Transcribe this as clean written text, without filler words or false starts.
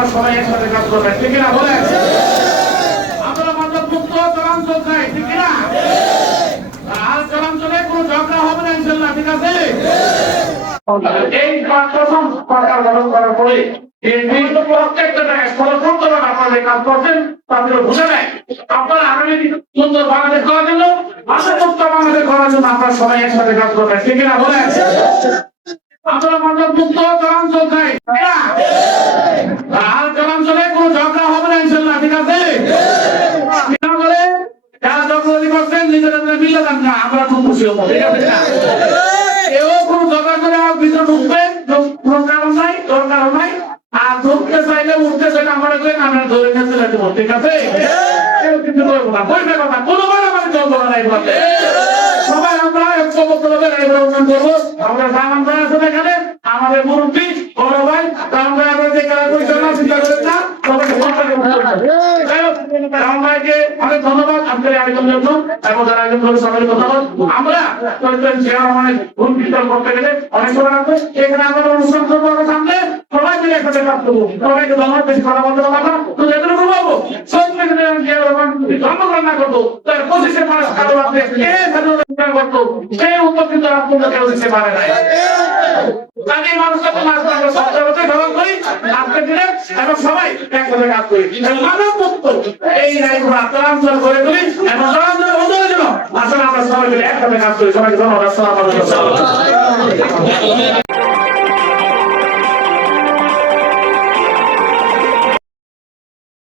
আপনারা সবাই একসাথে কাজ করবেন, ঠিক না বলেন? আমরা মাদক মুক্ত চলাঞ্চল চাই, ঠিক না? আর চলাঞ্চলে কোনো ঝগড়া হবে না ইনশাল্লাহ, ঠিক আছে? এই প্রথম সরকার গঠন করার পরে প্রত্যেকটা জায়গায় সর্বপ্রথম আপনারা যে কাজ করছেন তাদের বুঝে নেয় আপনারা আগামী সুন্দর বাংলাদেশ করার জন্য মাদকমুক্ত বাংলাদেশ করার জন্য আপনারা সবাই একসাথে কাজ করবেন, ঠিক না বলেন? আপনারা মাদক মুক্ত চলাঞ্চল চাই, আর চলাঞ্চলে কোনো ঝগড়া হবে না ইনশাল্লাহ, ঠিক আছে? যারা ঝগড়াঝাটি করছেন নিজেরা মিলে যান না, আমরা খুব খুশি হবো, ঠিক আছে না? কেউ কোনো ঝগড়া করে আমার ভিতরে ঢুকবে, কোনো কারণ নাই, দরকার নাই। আর ঢুকতে চাইলে উঠতে চাইলে আমরা আমরা ধরে নিয়ে চলে যাবো, ঠিক আছে? কেউ কিন্তু করবো না, বলবে কথা কোনোবার আমাদের চলবো না। সবাই আমরা উন্নয়ন করবো। আমরা আমরা আসলে এখানে আমাদের মুরব্বী বড় ভাই আমরা যে খেলা পরিচালনা চিন্তা করেন না ভাইকে অনেক ধন্যবাদ আপনার আয়োজন জন্য এবং যারা আয়োজন করে সবাই ধন্যবাদ। আমরা করতে গেলে অনেক সময় লাগবে, এখানে আমাদের অনুষ্ঠান করবো সামনে সবাই মিলে একসাথে কাজ করবো। সবাইকে ধন্যবাদ, বেশি কথা বলতে পারবো তো যেটুকু বলবো জন্মগ্রহণ না করবো তার 25 মাস কারো আপনি করতো সেই উত্তর কিন্তু আপনার কেউ দিতে পারে নাই। তাদের মানুষটা তো মাছ আমরা সপ্তাহে গ্রহণ করি আজকে দিনে এবং সবাই একসাথে কাজ করি মানব মুক্ত এই রায়গুলো চলাঞ্চল করে তুলি এবং চলাঞ্চল উন্নয়নের জন্য আসলে আমরা সবাই মিলে একসাথে কাজ করি। সবাইকে ধন্যবাদ।